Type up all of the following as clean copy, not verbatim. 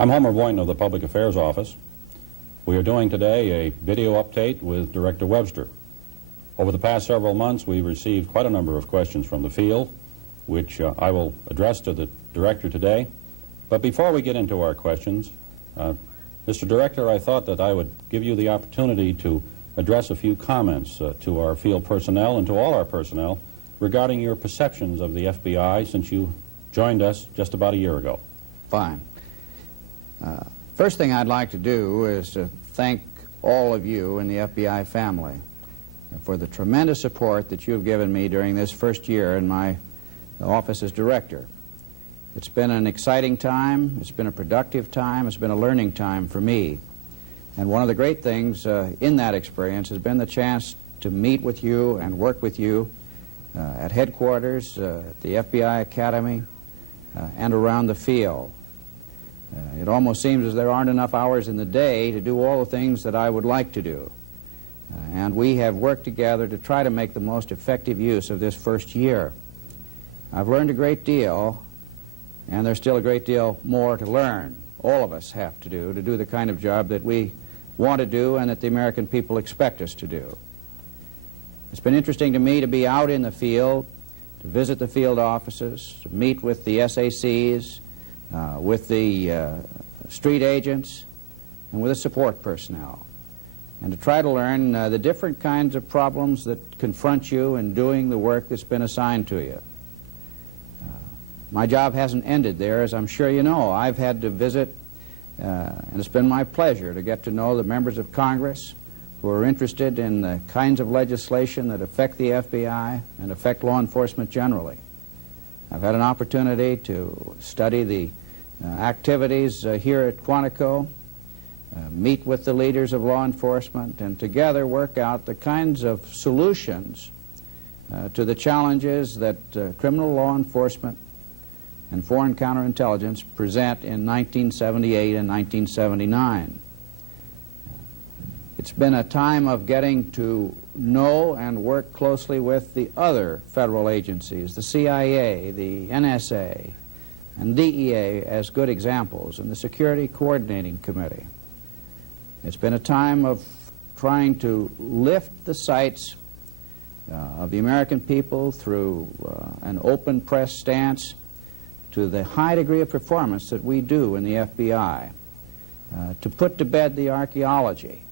I'm Homer Boynton of the Public Affairs Office. We are doing today a video update with Director Webster. Over the past several months, we've received quite a number of questions from the field, which I will address to the Director today. But before we get into our questions, Mr. Director, I thought that I would give you the opportunity to address a few comments to our field personnel and to all our personnel regarding your perceptions of the FBI since you joined us just about a year ago. Fine. First thing I'd like to do is to thank all of you in the FBI family for the tremendous support that you've given me during this first year in my office as director. It's been an exciting time, it's been a productive time, it's been a learning time for me. And one of the great things in that experience has been the chance to meet with you and work with you at headquarters, at the FBI Academy, and around the field. It almost seems as there aren't enough hours in the day to do all the things that I would like to do. And we have worked together to try to make the most effective use of this first year. I've learned a great deal, and there's still a great deal more to learn. All of us have to do the kind of job that we want to do and that the American people expect us to do. It's been interesting to me to be out in the field, to visit the field offices, to meet with the SACs, with the street agents, and with the support personnel, and to try to learn the different kinds of problems that confront you in doing the work that's been assigned to you. My job hasn't ended there, as I'm sure you know. I've had to visit, and it's been my pleasure to get to know the members of Congress who are interested in the kinds of legislation that affect the FBI and affect law enforcement generally. I've had an opportunity to study the activities here at Quantico, meet with the leaders of law enforcement, and together work out the kinds of solutions to the challenges that criminal law enforcement and foreign counterintelligence present in 1978 and 1979. It's been a time of getting to know and work closely with the other federal agencies, the CIA, the NSA, and DEA as good examples, and the Security Coordinating Committee. It's been a time of trying to lift the sights of the American people through an open press stance to the high degree of performance that we do in the FBI, to put to bed the archaeology,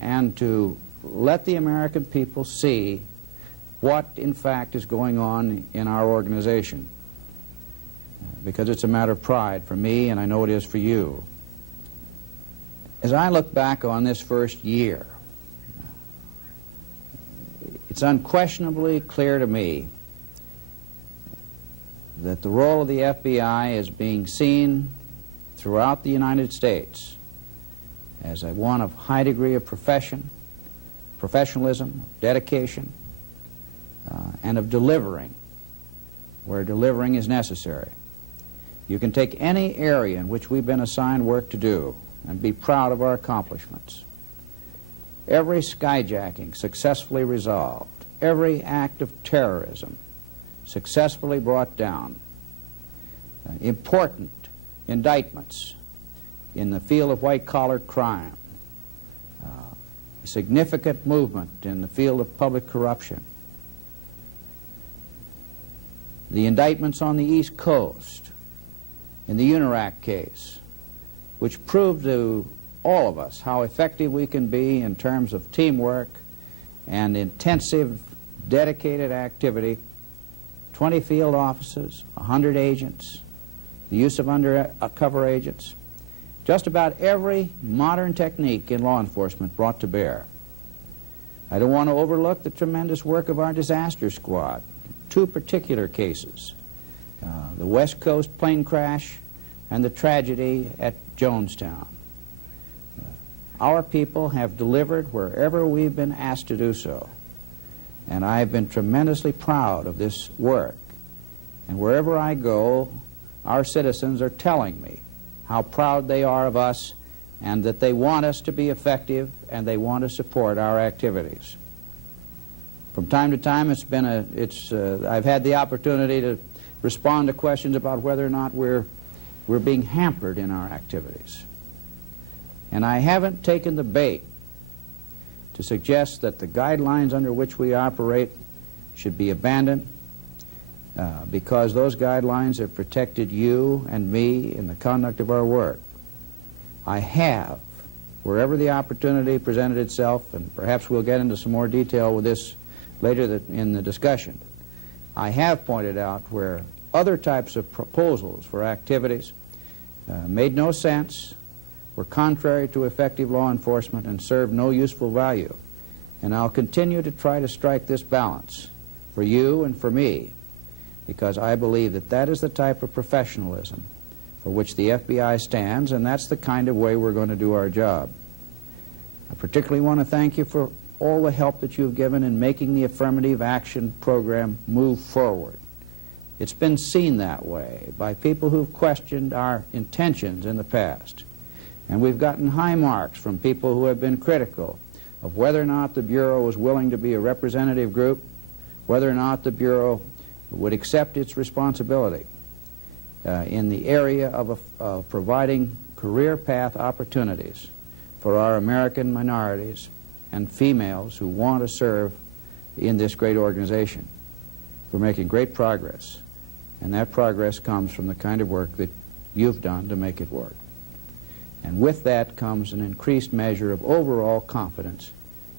and to let the American people see what, in fact, is going on in our organization. Because it's a matter of pride for me, and I know it is for you. As I look back on this first year, it's unquestionably clear to me that the role of the FBI is being seen throughout the United States as one of high degree of professionalism, dedication, and of delivering where delivering is necessary. You can take any area in which we've been assigned work to do and be proud of our accomplishments. Every skyjacking successfully resolved, every act of terrorism successfully brought down, important indictments in the field of white-collar crime, significant movement in the field of public corruption, the indictments on the East Coast in the UNIRAC case, which proved to all of us how effective we can be in terms of teamwork and intensive, dedicated activity. 20 field offices, 100 agents, the use of undercover agents, just about every modern technique in law enforcement brought to bear. I don't want to overlook the tremendous work of our disaster squad. Two particular cases, the West Coast plane crash and the tragedy at Jonestown. Our people have delivered wherever we've been asked to do so. And I've been tremendously proud of this work. And wherever I go, our citizens are telling me how proud they are of us and that they want us to be effective and they want to support our activities. From time to time, I've had the opportunity to respond to questions about whether or not we're we're being hampered in our activities. And I haven't taken the bait to suggest that the guidelines under which we operate should be abandoned because those guidelines have protected you and me in the conduct of our work. I have, wherever the opportunity presented itself, and perhaps we'll get into some more detail with this later in the discussion, I have pointed out where other types of proposals for activities made no sense, were contrary to effective law enforcement, and served no useful value. And I'll continue to try to strike this balance for you and for me, because I believe that that is the type of professionalism for which the FBI stands, and that's the kind of way we're going to do our job. I particularly want to thank you for all the help that you've given in making the affirmative action program move forward. It's been seen that way by people who've questioned our intentions in the past. And we've gotten high marks from people who have been critical of whether or not the Bureau was willing to be a representative group, whether or not the Bureau would accept its responsibility in the area of providing career path opportunities for our American minorities and females who want to serve in this great organization. We're making great progress, and that progress comes from the kind of work that you've done to make it work. And with that comes an increased measure of overall confidence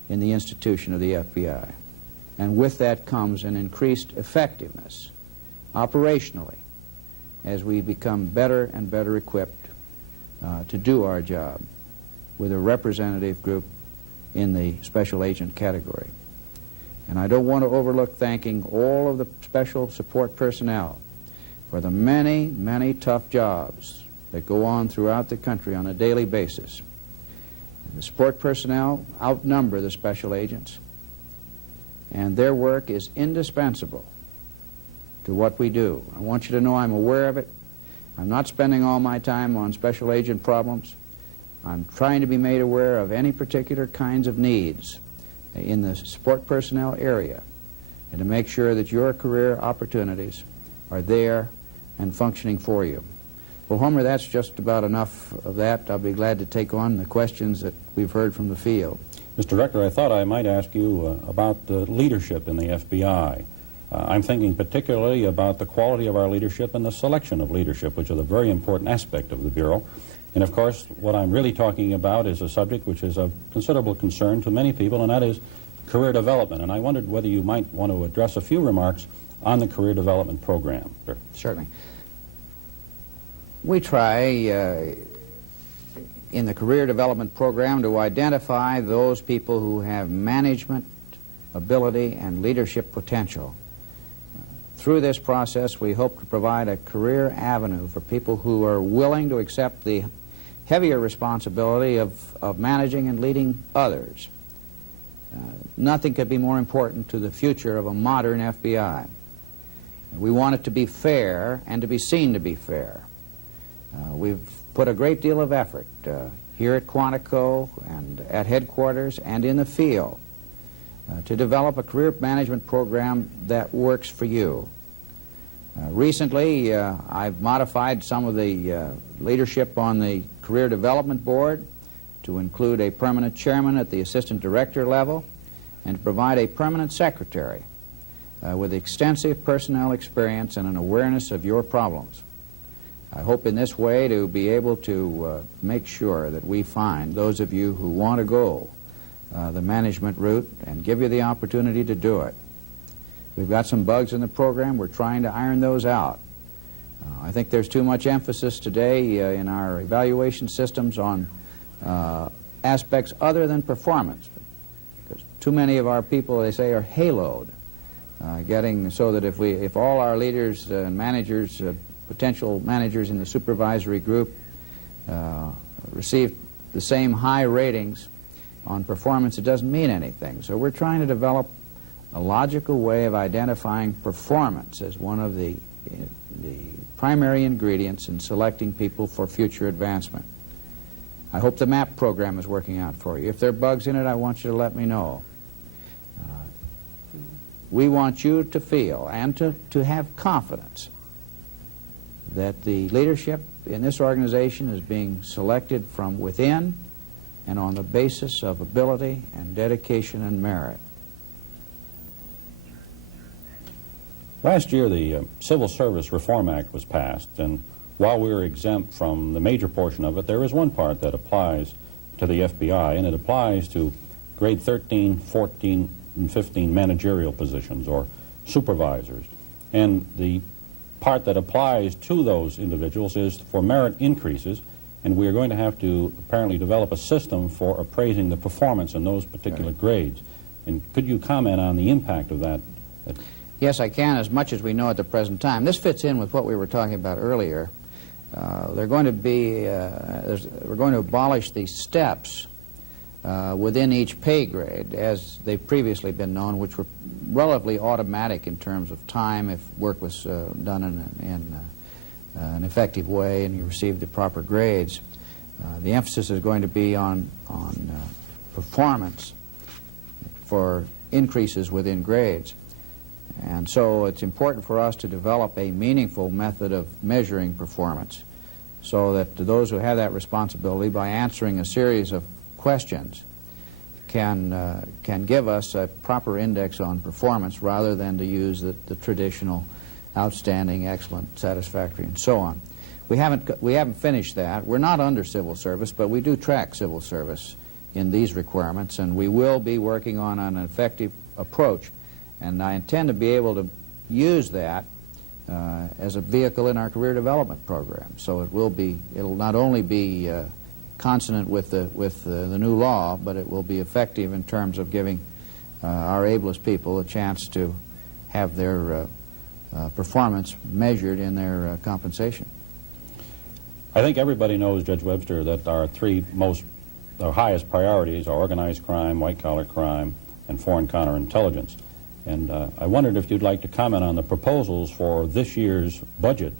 in the institution of the FBI. And with that comes an increased effectiveness operationally as we become better and better equipped to do our job with a representative group in the special agent category. And I don't want to overlook thanking all of the special support personnel for the many, many tough jobs that go on throughout the country on a daily basis. The support personnel outnumber the special agents, and their work is indispensable to what we do. I want you to know I'm aware of it. I'm not spending all my time on special agent problems. I'm trying to be made aware of any particular kinds of needs in the support personnel area and to make sure that your career opportunities are there and functioning for you. Well, Homer, that's just about enough of that. I'll be glad to take on the questions that we've heard from the field. Mr. Director, I thought I might ask you about the leadership in the FBI. I'm thinking particularly about the quality of our leadership and the selection of leadership, which is a very important aspect of the Bureau. And of course, what I'm really talking about is a subject which is of considerable concern to many people, and that is career development. And I wondered whether you might want to address a few remarks on the career development program. Certainly. We try in the career development program to identify those people who have management ability and leadership potential. Through this process, we hope to provide a career avenue for people who are willing to accept the heavier responsibility of managing and leading others. Nothing could be more important to the future of a modern FBI. We want it to be fair and to be seen to be fair. We've put a great deal of effort here at Quantico and at headquarters and in the field to develop a career management program that works for you. Recently, I've modified some of the leadership on the Career Development Board to include a permanent chairman at the assistant director level and to provide a permanent secretary with extensive personnel experience and an awareness of your problems. I hope in this way to be able to make sure that we find those of you who want to go the management route and give you the opportunity to do it. We've got some bugs in the program. We're trying to iron those out. I think there's too much emphasis today in our evaluation systems on aspects other than performance. Because too many of our people, they say, are haloed, getting so that if all our leaders and managers, potential managers in the supervisory group receive the same high ratings on performance, it doesn't mean anything. So we're trying to develop a logical way of identifying performance as one of the primary ingredients in selecting people for future advancement. I hope the MAP program is working out for you. If there are bugs in it, I want you to let me know. We want you to feel and to have confidence that the leadership in this organization is being selected from within and on the basis of ability and dedication and merit. Last year, the Civil Service Reform Act was passed, and while we were exempt from the major portion of it, there is one part that applies to the FBI, and it applies to grade 13, 14, and 15 managerial positions or supervisors. And the part that applies to those individuals is for merit increases, and we are going to have to apparently develop a system for appraising the performance in those particular grades. And could you comment on the impact of that? Yes, I can, as much as we know at the present time. This fits in with what we were talking about earlier. We're going to abolish the steps within each pay grade as they've previously been known, which were relatively automatic in terms of time if work was done in an effective way and you received the proper grades. The emphasis is going to be on performance for increases within grades. And so it's important for us to develop a meaningful method of measuring performance so that those who have that responsibility, by answering a series of questions, can give us a proper index on performance rather than to use the traditional outstanding, excellent, satisfactory, and so on. We haven't finished that. We're not under civil service, but we do track civil service in these requirements, and we will be working on an effective approach. And I intend to be able to use that as a vehicle in our career development program. So it'll not only be consonant with the new law, but it will be effective in terms of giving our ablest people a chance to have their performance measured in their compensation. I think everybody knows, Judge Webster, that our highest priorities are organized crime, white-collar crime, and foreign counterintelligence. And I wondered if you'd like to comment on the proposals for this year's budget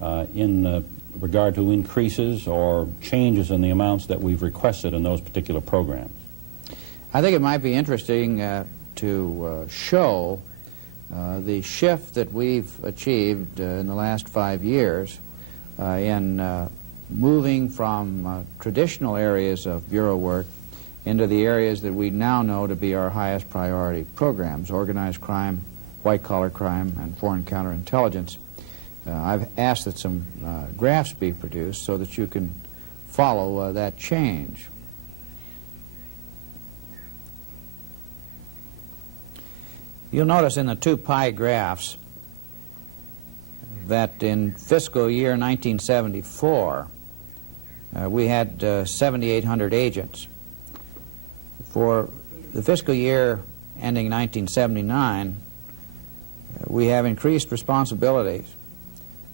in regard to increases or changes in the amounts that we've requested in those particular programs. I think it might be interesting to show the shift that we've achieved in the last 5 years in moving from traditional areas of Bureau work into the areas that we now know to be our highest priority programs: organized crime, white-collar crime, and foreign counterintelligence. I've asked that some graphs be produced so that you can follow that change. You'll notice in the two pie graphs that in fiscal year 1974, we had 7,800 agents. For the fiscal year ending 1979, we have increased responsibilities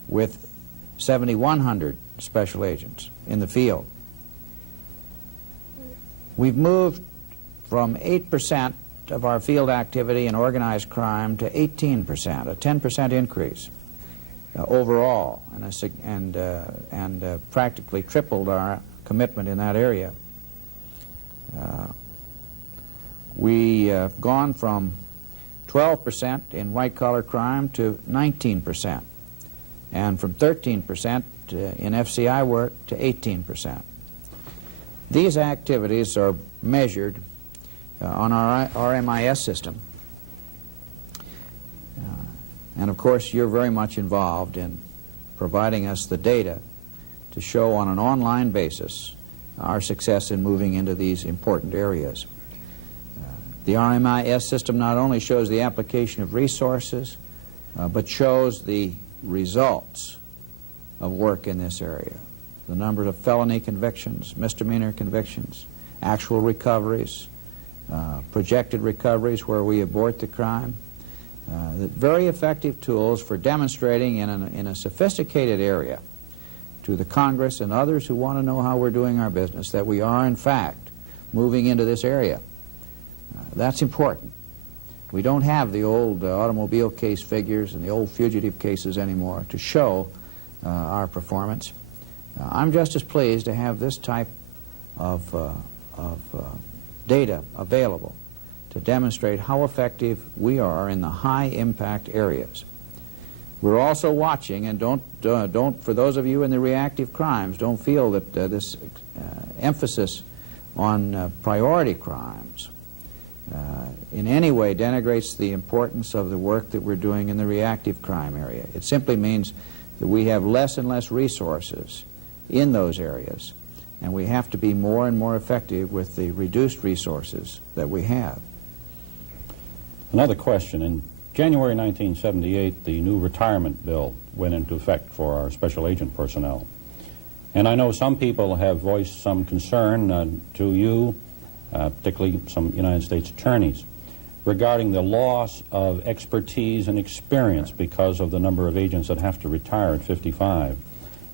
with 7,100 special agents in the field. We've moved from 8% of our field activity in organized crime to 18%, a 10% increase overall, and practically tripled our commitment in that area. We have gone from 12% in white-collar crime to 19%, and from 13% in FCI work to 18%. These activities are measured on our RMIS system. And of course, you're very much involved in providing us the data to show on an online basis our success in moving into these important areas. The RMIS system not only shows the application of resources, but shows the results of work in this area. The number of felony convictions, misdemeanor convictions, actual recoveries, projected recoveries where we abort the crime. Very effective tools for demonstrating in a sophisticated area to the Congress and others who want to know how we're doing our business that we are, in fact, moving into this area. That's important. We don't have the old automobile case figures and the old fugitive cases anymore to show our performance. I'm just as pleased to have this type of data available to demonstrate how effective we are in the high-impact areas. We're also watching, and don't, for those of you in the reactive crimes, don't feel that this emphasis on priority crimes in any way denigrates the importance of the work that we're doing in the reactive crime area. It simply means that we have less and less resources in those areas, and we have to be more and more effective with the reduced resources that we have. Another question. In January 1978, the new retirement bill went into effect for our special agent personnel. And I know some people have voiced some concern to you, particularly some United States attorneys, regarding the loss of expertise and experience because of the number of agents that have to retire at 55.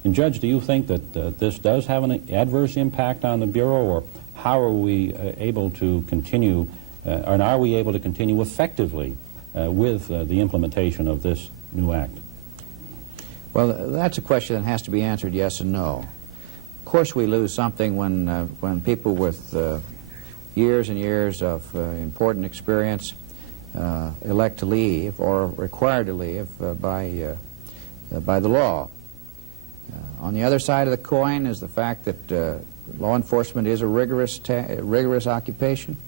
And Judge, do you think that this does have an adverse impact on the Bureau, or how are we able to continue, and are we able to continue effectively with the implementation of this new act? Well, that's a question that has to be answered yes and no. Of course we lose something when people with years and years of important experience elect to leave or required to leave by the law. On the other side of the coin is the fact that law enforcement is a rigorous occupation.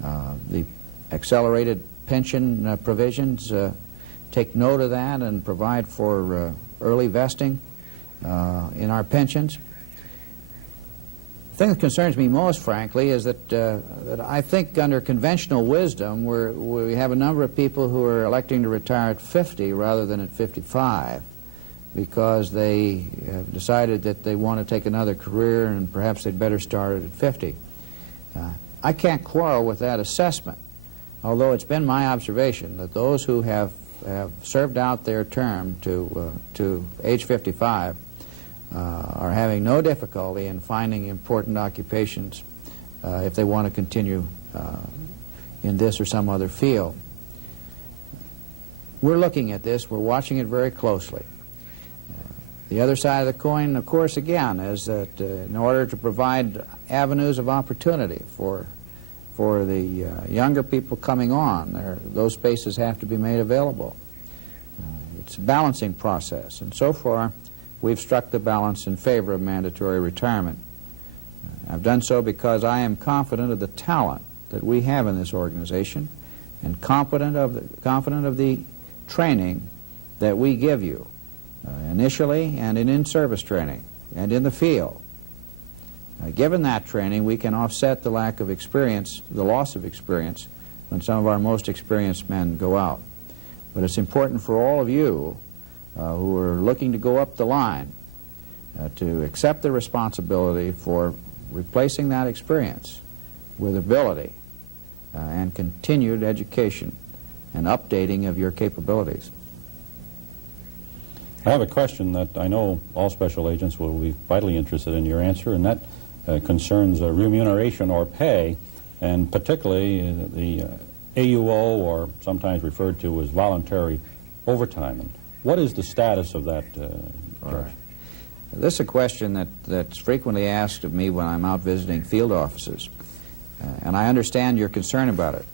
The accelerated pension provisions take note of that and provide for early vesting in our pensions. The thing that concerns me most, frankly, is that I think under conventional wisdom we have a number of people who are electing to retire at 50 rather than at 55 because they have decided that they want to take another career and perhaps they'd better start it at 50. I can't quarrel with that assessment, although it's been my observation that those who have served out their term to age 55 are having no difficulty in finding important occupations if they want to continue in this or some other field. We're looking at this. We're watching it very closely. The other side of the coin, of course, again, is that in order to provide avenues of opportunity for the younger people coming on, those spaces have to be made available. It's a balancing process, and so far we've struck the balance in favor of mandatory retirement. I've done so because I am confident of the talent that we have in this organization and confident of the training that we give you initially and in in-service training and in the field. Given that training, we can offset the lack of experience, the loss of experience, when some of our most experienced men go out. But it's important for all of you who are looking to go up the line to accept the responsibility for replacing that experience with ability and continued education and updating of your capabilities. I have a question that I know all special agents will be vitally interested in your answer, and that concerns remuneration or pay, and particularly the AUO, or sometimes referred to as voluntary overtime. And what is the status of that, Judge? Right. This is a question that's frequently asked of me when I'm out visiting field offices, and I understand your concern about it,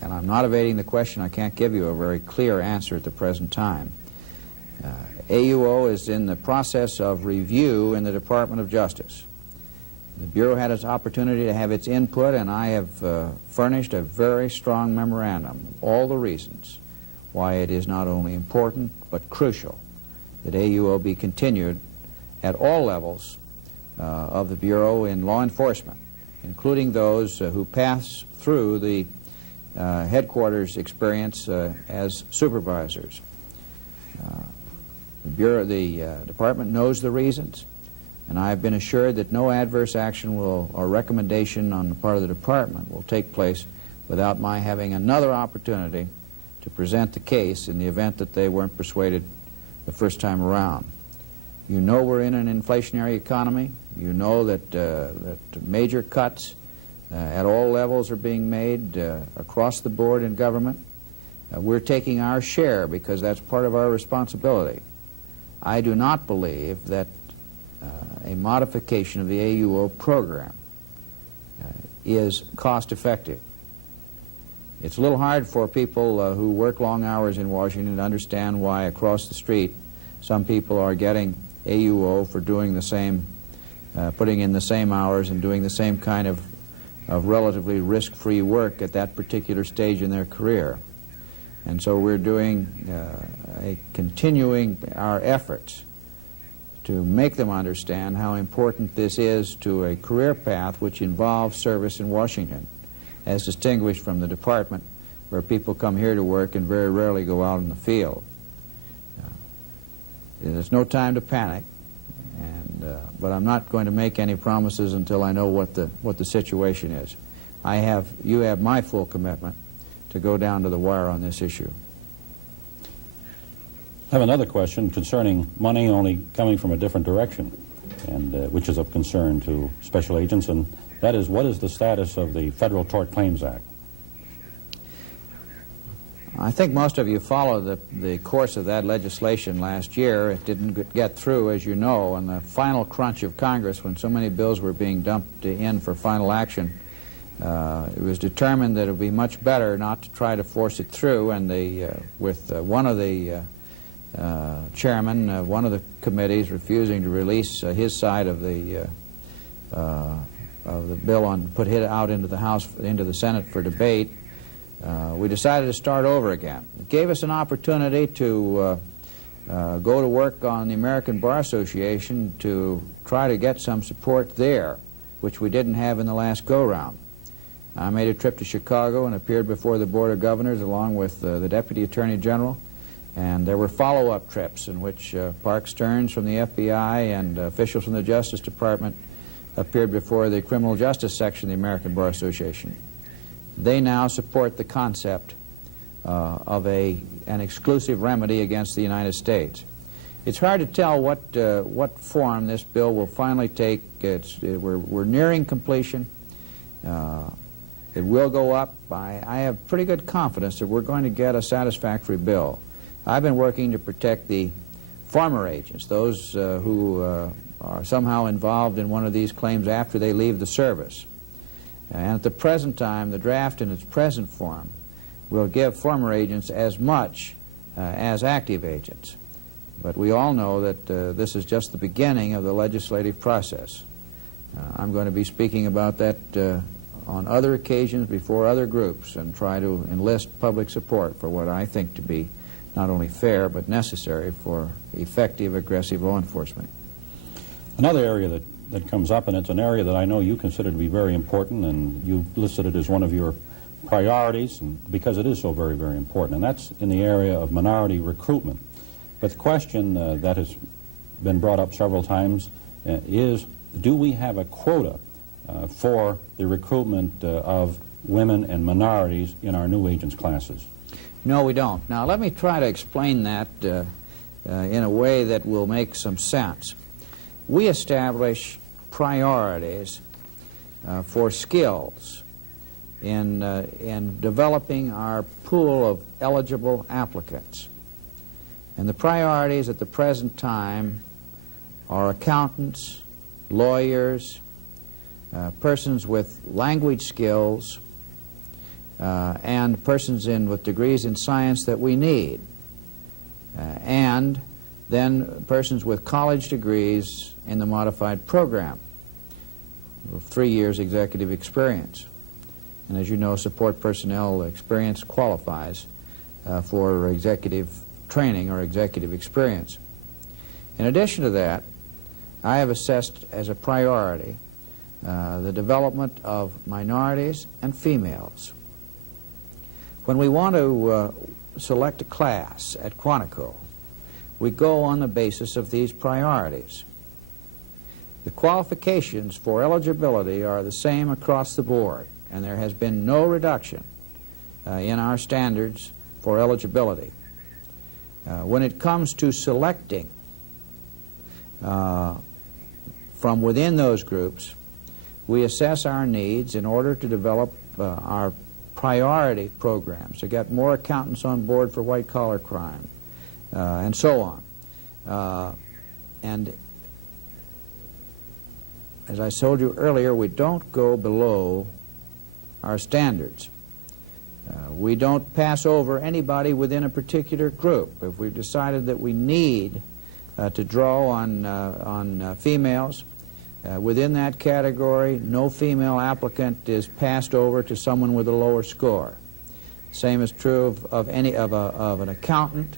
and I'm not evading the question. I can't give you a very clear answer at the present time. AUO is in the process of review in the Department of Justice. The Bureau had its opportunity to have its input, and I have furnished a very strong memorandum of all the reasons why it is not only important but crucial that AUO be continued at all levels of the Bureau in law enforcement, including those who pass through the headquarters experience as supervisors. The Department knows the reasons, and I have been assured that no adverse action or recommendation on the part of the Department will take place without my having another opportunity to present the case in the event that they weren't persuaded the first time around. You know we're in an inflationary economy. You know that major cuts at all levels are being made across the board in government. We're taking our share because that's part of our responsibility. I do not believe that a modification of the AUO program is cost effective. It's a little hard for people who work long hours in Washington to understand why across the street some people are getting AUO for doing the same, putting in the same hours and doing the same kind of relatively risk-free work at that particular stage in their career. And so we're continuing our efforts to make them understand how important this is to a career path which involves service in Washington, as distinguished from the department where people come here to work and very rarely go out in the field. There's no time to panic, but I'm not going to make any promises until I know what the situation is. You have my full commitment to go down to the wire on this issue. I have another question concerning money only coming from a different direction, and which is of concern to special agents, and that is, what is the status of the Federal Tort Claims Act? I think most of you followed the course of that legislation last year. It didn't get through, as you know, and the final crunch of Congress, when so many bills were being dumped in for final action, it was determined that it would be much better not to try to force it through, and with one of the chairman of one of the committees refusing to release his side of the bill and put it out into the Senate for debate, we decided to start over again. It gave us an opportunity to go to work on the American Bar Association to try to get some support there, which we didn't have in the last go-round. I made a trip to Chicago and appeared before the Board of Governors along with the Deputy Attorney General, and there were follow-up trips in which Park Stearns from the FBI and officials from the Justice Department appeared before the Criminal Justice Section of the American Bar Association. They now support the concept of an exclusive remedy against the United States. It's hard to tell what form this bill will finally take. We're nearing completion. It will go up. I have pretty good confidence that we're going to get a satisfactory bill. I've been working to protect the former agents, those who are somehow involved in one of these claims after they leave the service. And at the present time, the draft in its present form will give former agents as much as active agents. But we all know that this is just the beginning of the legislative process. I'm going to be speaking about that on other occasions before other groups and try to enlist public support for what I think to be not only fair but necessary for effective, aggressive law enforcement. Another area that comes up, and it's an area that I know you consider to be very important, and you've listed it as one of your priorities, and because it is so very, very important, and that's in the area of minority recruitment. But the question that has been brought up several times is, do we have a quota for the recruitment of women and minorities in our new agents classes? No, we don't. Now, let me try to explain that in a way that will make some sense. We establish priorities for skills in developing our pool of eligible applicants. And the priorities at the present time are accountants, lawyers, persons with language skills, and persons with degrees in science that we need, and then persons with college degrees in the modified program of 3 years executive experience. And as you know, support personnel experience qualifies for executive training or executive experience. In addition to that, I have assessed as a priority the development of minorities and females. When we want to select a class at Quantico, we go on the basis of these priorities. The qualifications for eligibility are the same across the board, and there has been no reduction in our standards for eligibility. When it comes to selecting from within those groups, we assess our needs in order to develop our priority programs, to get more accountants on board for white-collar crime, and so on. And as I told you earlier, we don't go below our standards. We don't pass over anybody within a particular group. If we've decided that we need to draw on females, within that category, no female applicant is passed over to someone with a lower score. Same is true of an accountant,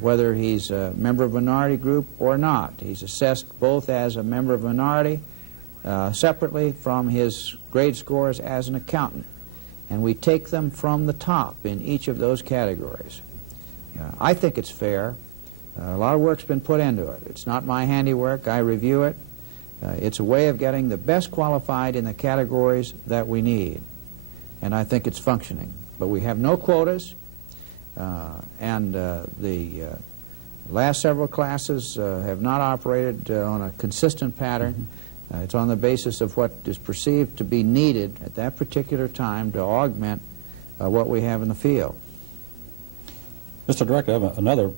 whether he's a member of a minority group or not. He's assessed both as a member of a minority, separately from his grade scores as an accountant. And we take them from the top in each of those categories. I think it's fair. A lot of work's been put into it. It's not my handiwork. I review it. It's a way of getting the best qualified in the categories that we need. And I think it's functioning. But we have no quotas, and the last several classes have not operated on a consistent pattern. It's on the basis of what is perceived to be needed at that particular time to augment what we have in the field. Mr. Director, I have another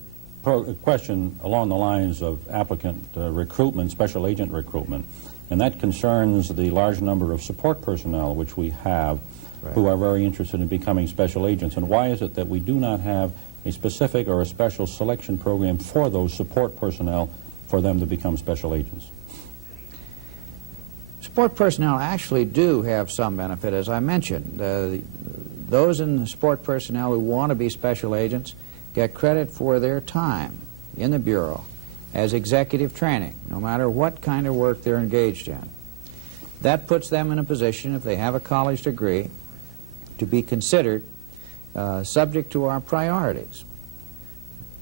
question along the lines of applicant recruitment, special agent recruitment, and that concerns the large number of support personnel which we have who are very interested in becoming special agents. And why is it that we do not have a specific or a special selection program for those support personnel for them to become special agents? Support personnel actually do have some benefit, as I mentioned. Those in the support personnel who want to be special agents get credit for their time in the Bureau as executive training, no matter what kind of work they're engaged in. That puts them in a position, if they have a college degree, to be considered subject to our priorities.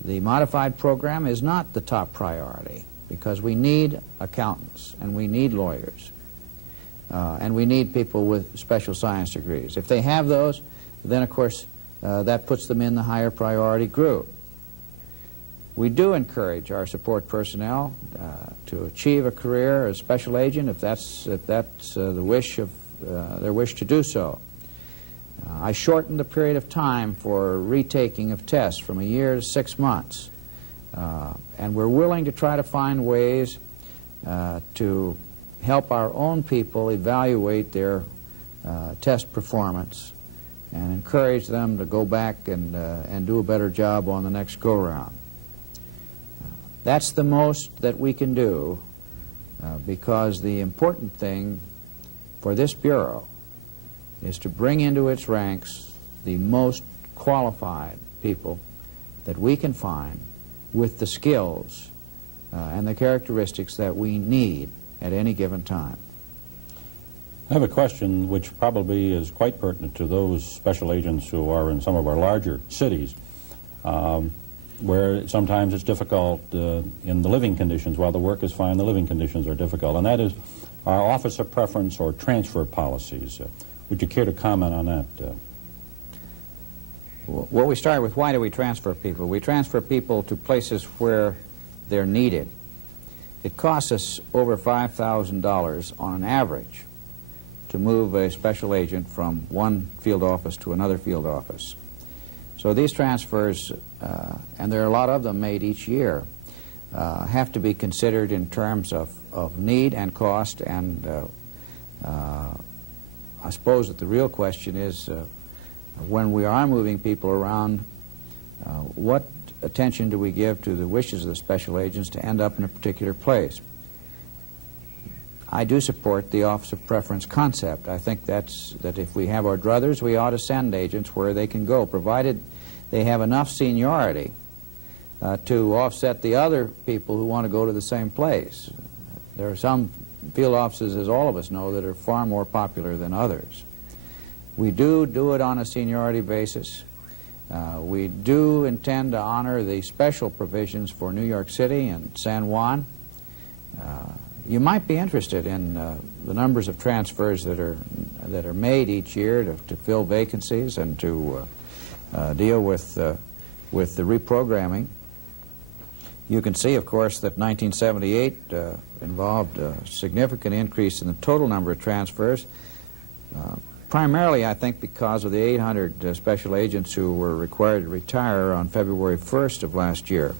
The modified program is not the top priority because we need accountants and we need lawyers and we need people with special science degrees. If they have those, then of course that puts them in the higher priority group. We do encourage our support personnel to achieve a career as special agent if that's the wish of their wish to do so. I shortened the period of time for retaking of tests from a year to 6 months. And we're willing to try to find ways to help our own people evaluate their test performance and encourage them to go back and do a better job on the next go-round. That's the most that we can do because the important thing for this Bureau is to bring into its ranks the most qualified people that we can find with the skills and the characteristics that we need at any given time. I have a question which probably is quite pertinent to those special agents who are in some of our larger cities, where sometimes it's difficult in the living conditions. While the work is fine, the living conditions are difficult, and that is our office of preference or transfer policies. Would you care to comment on that? Well, we start with why do we transfer people? We transfer people to places where they're needed. It costs us over $5,000 on an average to move a special agent from one field office to another field office. So these transfers, and there are a lot of them made each year, have to be considered in terms of need and cost, and I suppose that the real question is when we are moving people around, what attention do we give to the wishes of the special agents to end up in a particular place? I do support the office of preference concept. I think that if we have our druthers, we ought to send agents where they can go, provided they have enough seniority to offset the other people who want to go to the same place. There are some field offices, as all of us know, that are far more popular than others. We do it on a seniority basis. We do intend to honor the special provisions for New York City and San Juan. You might be interested in the numbers of transfers that are made each year to fill vacancies and to deal with the reprogramming. You can see, of course, that 1978 involved a significant increase in the total number of transfers, primarily, I think, because of the 800 special agents who were required to retire on February 1st of last year.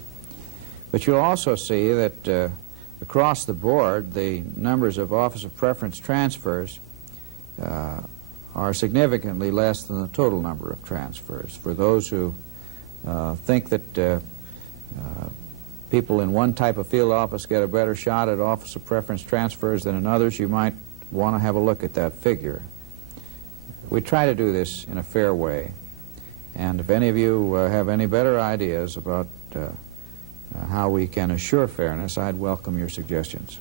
But you'll also see that across the board, the numbers of office of preference transfers are significantly less than the total number of transfers. For those who think that people in one type of field office get a better shot at office of preference transfers than in others, you might want to have a look at that figure. We try to do this in a fair way, and if any of you have any better ideas about how we can assure fairness, I'd welcome your suggestions.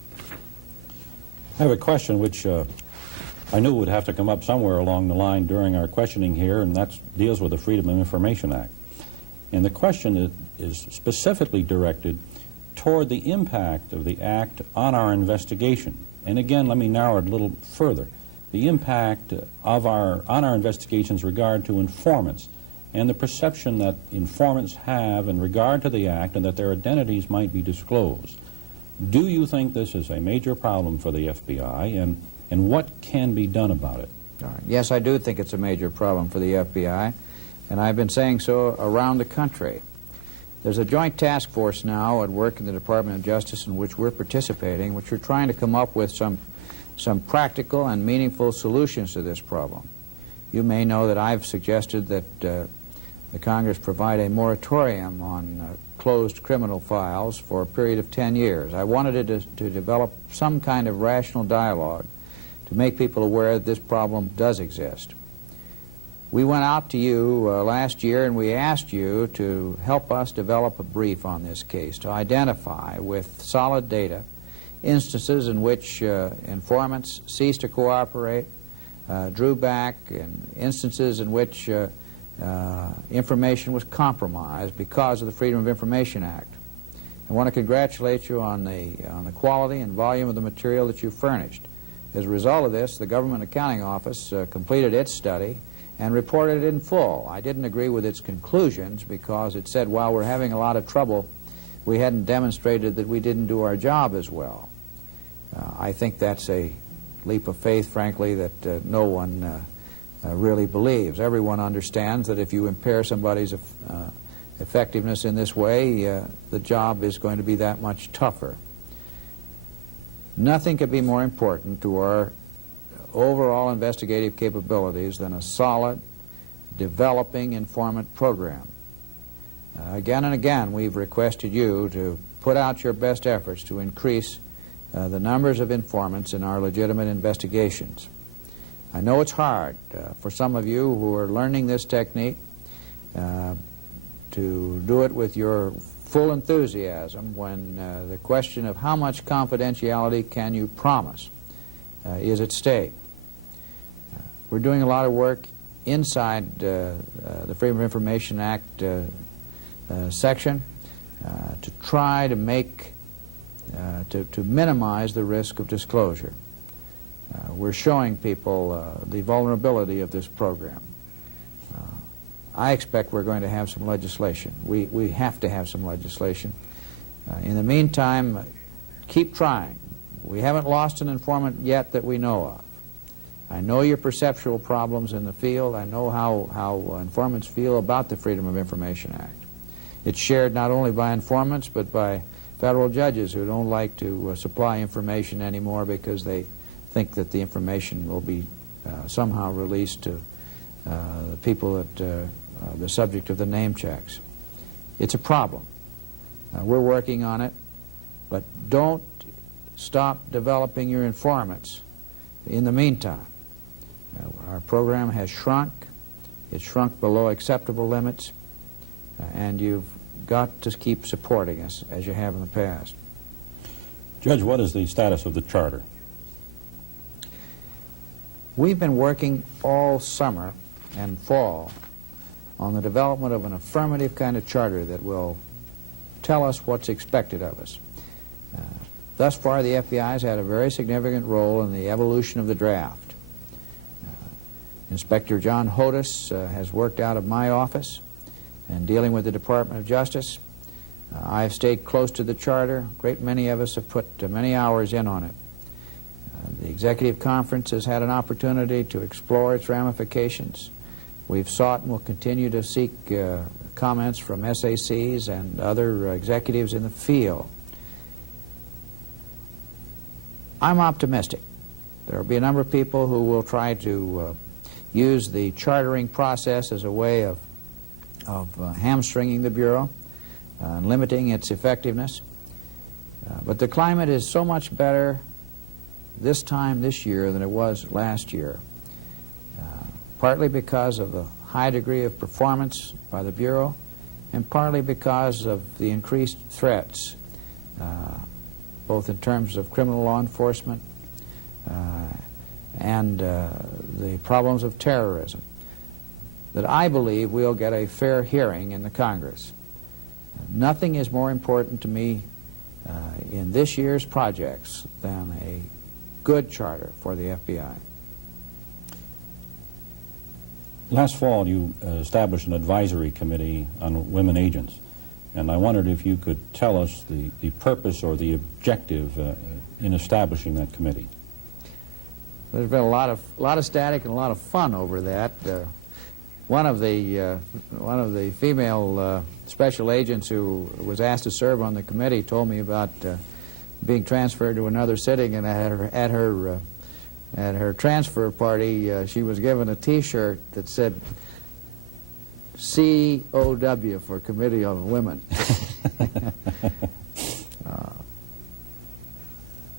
I have a question which I knew would have to come up somewhere along the line during our questioning here, and that deals with the Freedom of Information Act. And the question is specifically directed toward the impact of the Act on our investigation. And again, let me narrow it a little further. The impact on our investigations regard to informants and the perception that informants have in regard to the Act and that their identities might be disclosed. Do you think this is a major problem for the FBI, and what can be done about it? All right. Yes, I do think it's a major problem for the FBI, and I've been saying so around the country. There's a joint task force now at work in the Department of Justice in which we're participating, which are trying to come up with some practical and meaningful solutions to this problem. You may know that I've suggested that the Congress provide a moratorium on closed criminal files for a period of 10 years. I wanted it to develop some kind of rational dialogue to make people aware that this problem does exist. We went out to you last year and we asked you to help us develop a brief on this case, to identify with solid data instances in which informants ceased to cooperate, drew back, and instances in which information was compromised because of the Freedom of Information Act. I want to congratulate you on the quality and volume of the material that you furnished. As a result of this, the Government Accounting Office completed its study and reported it in full. I didn't agree with its conclusions because it said while we're having a lot of trouble, we hadn't demonstrated that we didn't do our job as well. I think that's a leap of faith, frankly, that no one really believes. Everyone understands that if you impair somebody's effectiveness in this way, the job is going to be that much tougher. Nothing could be more important to our overall investigative capabilities than a solid, developing informant program. Again and again, we've requested you to put out your best efforts to increase the numbers of informants in our legitimate investigations. I know it's hard for some of you who are learning this technique to do it with your full enthusiasm when the question of how much confidentiality can you promise is at stake. We're doing a lot of work inside the Freedom of Information Act section to try to make, to minimize the risk of disclosure. We're showing people the vulnerability of this program. I expect we're going to have some legislation. We have to have some legislation. In the meantime, keep trying. We haven't lost an informant yet that we know of. I know your perceptual problems in the field. I know how informants feel about the Freedom of Information Act. It's shared not only by informants but by federal judges who don't like to supply information anymore because they think that the information will be somehow released to the people that the subject of the name checks. It's a problem. We're working on it, but don't stop developing your informants in the meantime. Our program has shrunk. It's shrunk below acceptable limits, and you've got to keep supporting us as you have in the past. Judge, what is the status of the charter? We've been working all summer and fall on the development of an affirmative kind of charter that will tell us what's expected of us. Thus far, the FBI has had a very significant role in the evolution of the draft. Inspector John Hodis has worked out of my office and dealing with the Department of Justice. I've stayed close to the charter. A great many of us have put many hours in on it. The Executive Conference has had an opportunity to explore its ramifications. We've sought and will continue to seek comments from SACs and other executives in the field. I'm optimistic. There will be a number of people who will try to use the chartering process as a way of hamstringing the Bureau, limiting its effectiveness. But the climate is so much better this year than it was last year, partly because of the high degree of performance by the Bureau, and partly because of the increased threats, both in terms of criminal law enforcement and the problems of terrorism, that I believe we'll get a fair hearing in the Congress. Nothing is more important to me in this year's projects than a good charter for the FBI. Last fall, you established an advisory committee on women agents, and I wondered if you could tell us the purpose or the objective in establishing that committee. There's been a lot of static and a lot of fun over that. One of the female special agents who was asked to serve on the committee told me about being transferred to another sitting, and at her transfer party, she was given a T-shirt that said COW for Committee on Women.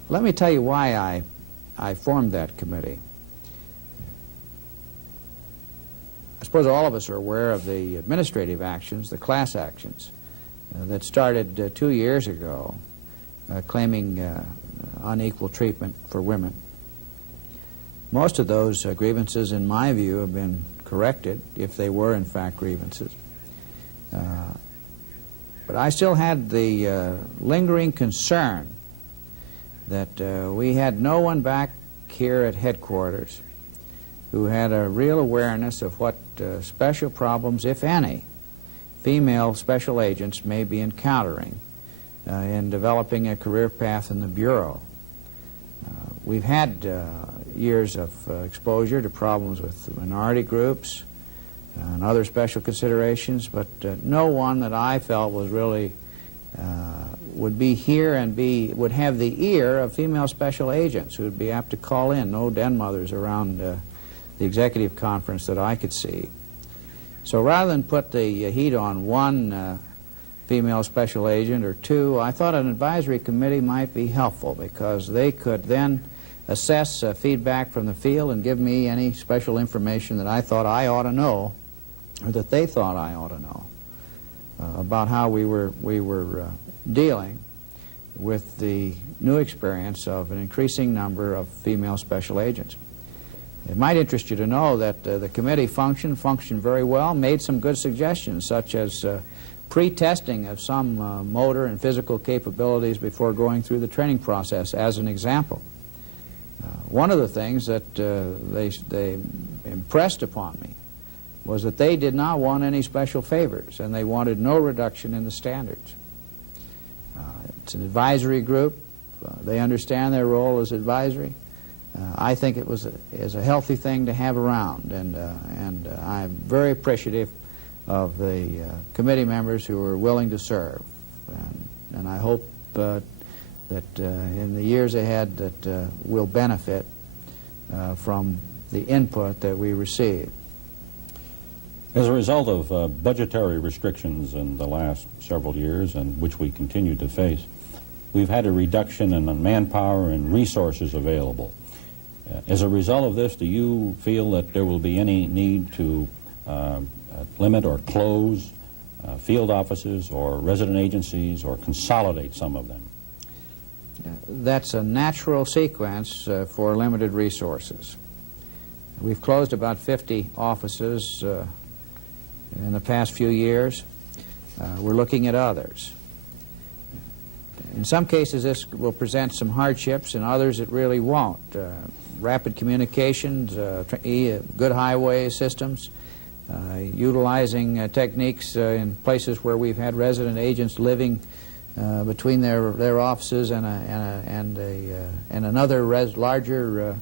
Let me tell you why I formed that committee. I suppose all of us are aware of the administrative actions, the class actions, that started 2 years ago, claiming unequal treatment for women. Most of those grievances, in my view, have been corrected, if they were in fact grievances. But I still had the lingering concern that we had no one back here at headquarters who had a real awareness of what special problems, if any, female special agents may be encountering in developing a career path in the Bureau. We've had years of exposure to problems with minority groups and other special considerations, but no one that I felt was really would be here and would have the ear of female special agents who would be apt to call in. No den mothers around the executive conference that I could see. So rather than put the heat on one female special agent or two, I thought an advisory committee might be helpful, because they could then assess feedback from the field and give me any special information that I thought I ought to know, or that they thought I ought to know, about how we were dealing with the new experience of an increasing number of female special agents. It might interest you to know that the committee functioned very well, made some good suggestions, such as pre-testing of some motor and physical capabilities before going through the training process, as an example. One of the things that they impressed upon me was that they did not want any special favors, and they wanted no reduction in the standards. It's an advisory group. They understand their role as advisory. I think it is a healthy thing to have around, and I'm very appreciative of the committee members who are willing to serve, and I hope that in the years ahead that we'll benefit from the input that we receive. As a result of budgetary restrictions in the last several years, and which we continue to face, we've had a reduction in manpower and resources available. As a result of this, do you feel that there will be any need to limit or close field offices or resident agencies, or consolidate some of them? That's a natural sequence for limited resources. We've closed about 50 offices in the past few years. We're looking at others. In some cases, this will present some hardships. In others, it really won't. Rapid communications, good highway systems, utilizing techniques in places where we've had resident agents living between their offices and another larger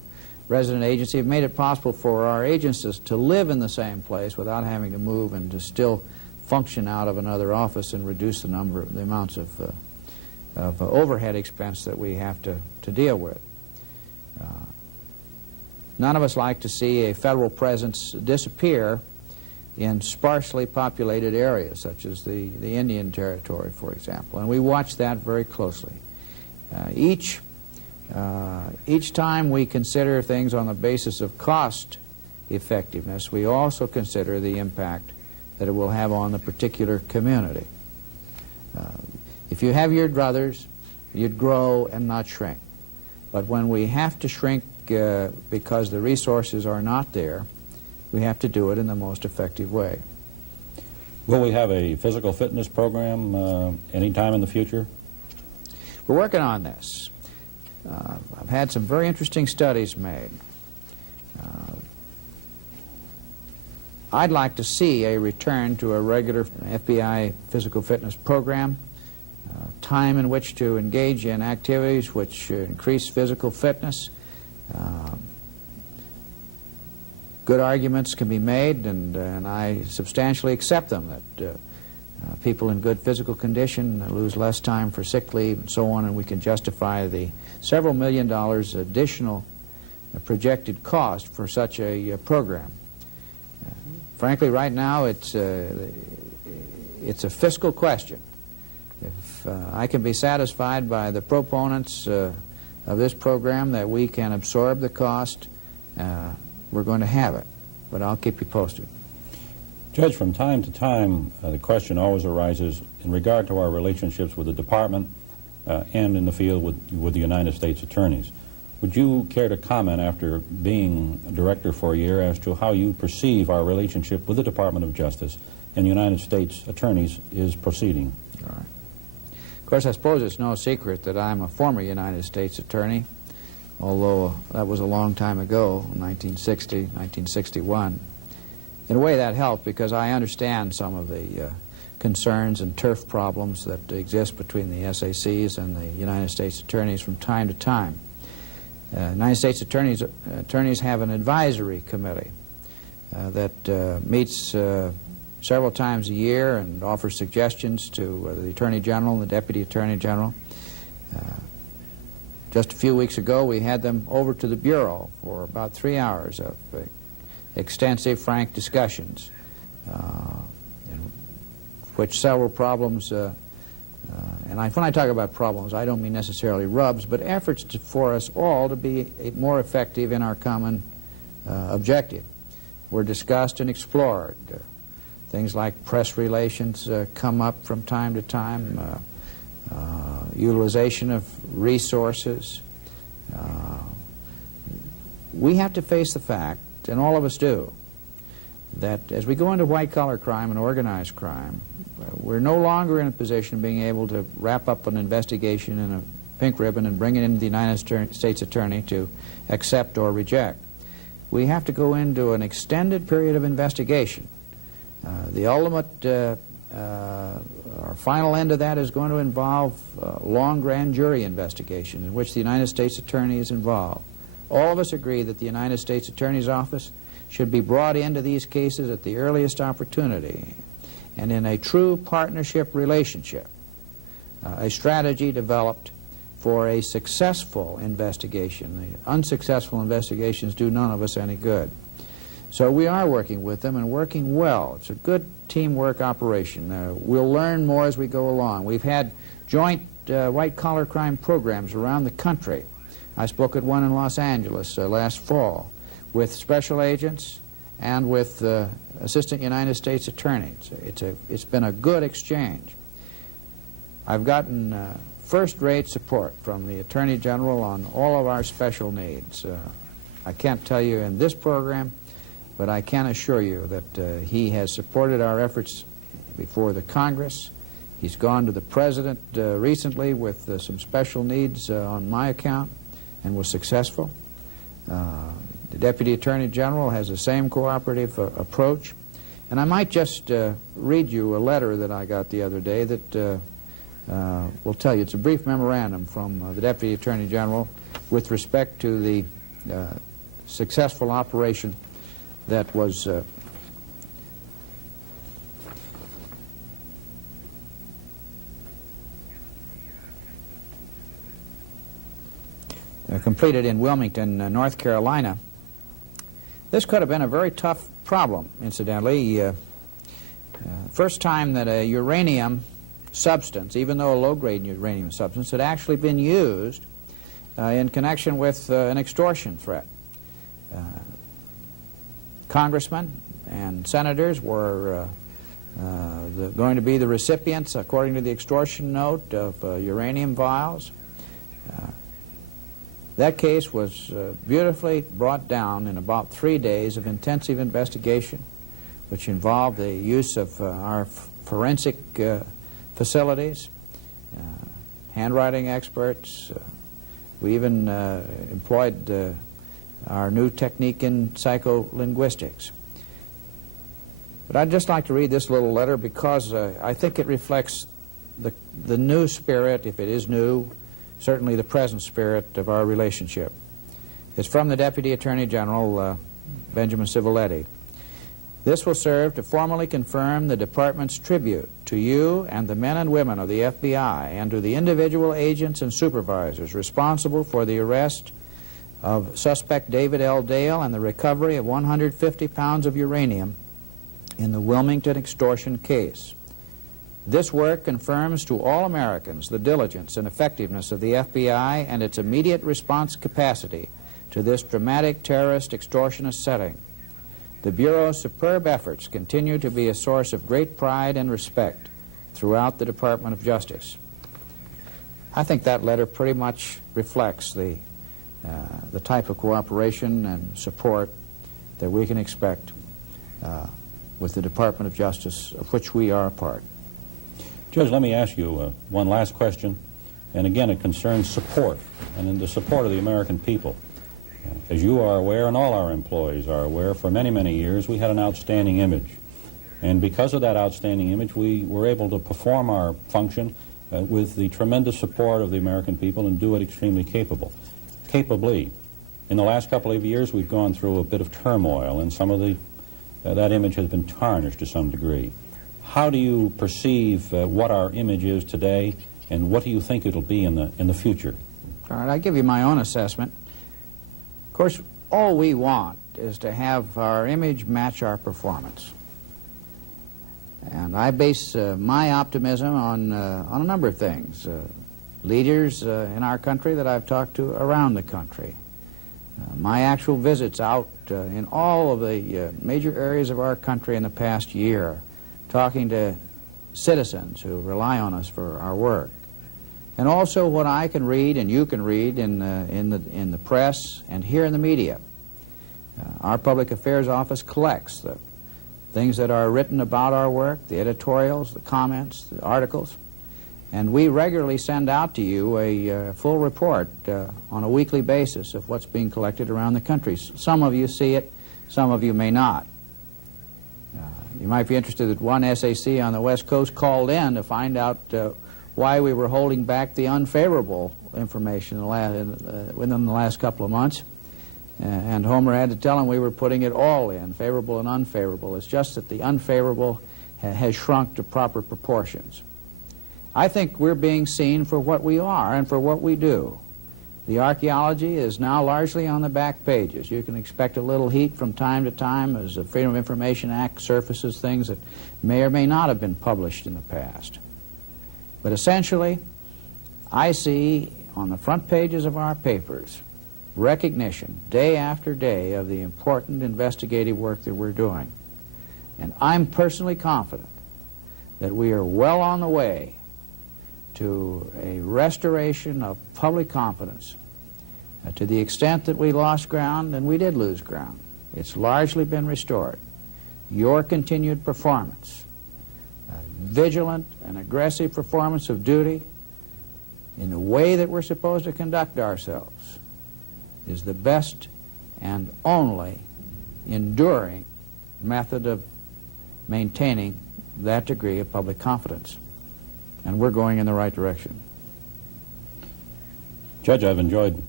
resident agency, have made it possible for our agents to live in the same place without having to move, and to still function out of another office, and reduce the amounts of overhead expense that we have to deal with. None of us like to see a federal presence disappear in sparsely populated areas, such as the Indian Territory, for example, and we watch that very closely. Each time we consider things on the basis of cost effectiveness, we also consider the impact that it will have on the particular community. If you have your druthers, you'd grow and not shrink. But when we have to shrink because the resources are not there, we have to do it in the most effective way. Will we have a physical fitness program anytime in the future? We're working on this. I've had some very interesting studies made. I'd like to see a return to a regular FBI physical fitness program, time in which to engage in activities which increase physical fitness. Good arguments can be made, and I substantially accept them, that people in good physical condition lose less time for sick leave and so on, and we can justify the several $million additional projected cost for such a program. Frankly, right now, it's a fiscal question. If I can be satisfied by the proponents of this program that we can absorb the cost, we're going to have it. But I'll keep you posted. Judge, from time to time, the question always arises in regard to our relationships with the Department and in the field with the United States attorneys. Would you care to comment, after being a director for a year, as to how you perceive our relationship with the Department of Justice and United States attorneys is proceeding? All right. Of course, I suppose it's no secret that I'm a former United States attorney, although that was a long time ago, 1960, 1961. In a way, that helped because I understand some of the concerns and turf problems that exist between the SACs and the United States attorneys from time to time. United States attorneys have an advisory committee that meets several times a year and offers suggestions to the Attorney General and the Deputy Attorney General. Just a few weeks ago, we had them over to the Bureau for about 3 hours of extensive, frank discussions, in which several problems, and when I talk about problems, I don't mean necessarily rubs, but efforts for us all to be more effective in our common objective were discussed and explored. Things like press relations come up from time to time, utilization of resources. We have to face the fact, and all of us do, that as we go into white-collar crime and organized crime, we're no longer in a position of being able to wrap up an investigation in a pink ribbon and bring it into the United States Attorney to accept or reject. We have to go into an extended period of investigation. The ultimate or final end of that is going to involve long grand jury investigations in which the United States Attorney is involved. All of us agree that the United States Attorney's Office should be brought into these cases at the earliest opportunity and in a true partnership relationship, a strategy developed for a successful investigation. The unsuccessful investigations do none of us any good. So we are working with them and working well. It's a good teamwork operation. We'll learn more as we go along. We've had joint white-collar crime programs around the country. I spoke at one in Los Angeles last fall with special agents and with assistant United States attorneys. It's been a good exchange. I've gotten first-rate support from the Attorney General on all of our special needs. I can't tell you in this program, but I can assure you that he has supported our efforts before the Congress. He's gone to the President recently with some special needs on my account and was successful. The Deputy Attorney General has the same cooperative approach. And I might just read you a letter that I got the other day that will tell you. It's a brief memorandum from the Deputy Attorney General with respect to the successful operation that was completed in Wilmington, North Carolina, This could have been a very tough problem, incidentally. First time that a uranium substance, even though a low-grade uranium substance, had actually been used in connection with an extortion threat. Congressmen and senators were going to be the recipients, according to the extortion note, of uranium vials. That case was beautifully brought down in about 3 days of intensive investigation, which involved the use of our forensic facilities, handwriting experts. We even employed our new technique in psycholinguistics. But I'd just like to read this little letter because I think it reflects the new spirit, if it is new, certainly the present spirit of our relationship. It's from the Deputy Attorney General, Benjamin Civiletti. This will serve to formally confirm the Department's tribute to you and the men and women of the FBI and to the individual agents and supervisors responsible for the arrest of suspect David L. Dale and the recovery of 150 pounds of uranium in the Wilmington extortion case. This work confirms to all Americans the diligence and effectiveness of the FBI and its immediate response capacity to this dramatic terrorist extortionist setting. The Bureau's superb efforts continue to be a source of great pride and respect throughout the Department of Justice. I think that letter pretty much reflects the type of cooperation and support that we can expect with the Department of Justice, of which we are a part. Judge, let me ask you one last question, and again it concerns support, and in the support of the American people. As you are aware, and all our employees are aware, for many, many years we had an outstanding image. And because of that outstanding image, we were able to perform our function with the tremendous support of the American people and do it extremely capably. In the last couple of years, we've gone through a bit of turmoil, and some of that image has been tarnished to some degree. How do you perceive what our image is today, and what do you think it'll be in the future? All right, I'll give you my own assessment. Of course, all we want is to have our image match our performance. And I base my optimism on a number of things. Leaders in our country that I've talked to around the country. My actual visits out in all of the major areas of our country in the past year, talking to citizens who rely on us for our work. And also what I can read and you can read in the press and here in the media. Our Public Affairs Office collects the things that are written about our work, the editorials, the comments, the articles, and we regularly send out to you a full report on a weekly basis of what's being collected around the country. Some of you see it, some of you may not. You might be interested that one SAC on the West Coast called in to find out why we were holding back the unfavorable information within the last couple of months. And Homer had to tell him we were putting it all in, favorable and unfavorable. It's just that the unfavorable has shrunk to proper proportions. I think we're being seen for what we are and for what we do. The archaeology is now largely on the back pages. You can expect a little heat from time to time as the Freedom of Information Act surfaces things that may or may not have been published in the past. But essentially, I see on the front pages of our papers recognition day after day of the important investigative work that we're doing. And I'm personally confident that we are well on the way to a restoration of public confidence. To the extent that we lost ground, and we did lose ground, it's largely been restored. Your continued performance, vigilant and aggressive performance of duty in the way that we're supposed to conduct ourselves is the best and only enduring method of maintaining that degree of public confidence. And we're going in the right direction. Judge, I've enjoyed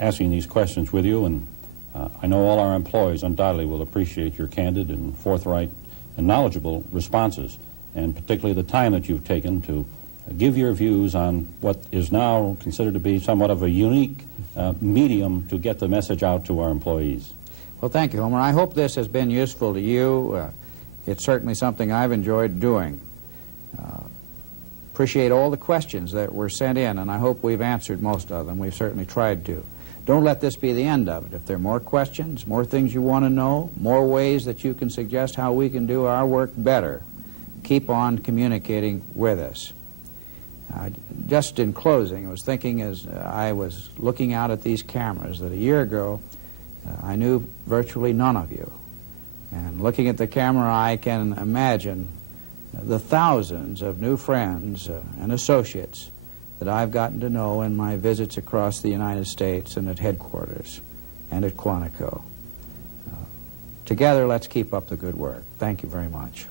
asking these questions with you, and I know all our employees undoubtedly will appreciate your candid and forthright and knowledgeable responses, and particularly the time that you've taken to give your views on what is now considered to be somewhat of a unique medium to get the message out to our employees. Well, thank you, Homer. I hope this has been useful to you. It's certainly something I've enjoyed doing. Appreciate all the questions that were sent in, and I hope we've answered most of them. We've certainly tried to. Don't let this be the end of it. If there are more questions, more things you want to know, more ways that you can suggest how we can do our work better, keep on communicating with us. Just in closing, I was thinking as I was looking out at these cameras that a year ago I knew virtually none of you. And looking at the camera, I can imagine the thousands of new friends and associates that I've gotten to know in my visits across the United States and at headquarters and at Quantico. Together, let's keep up the good work. Thank you very much.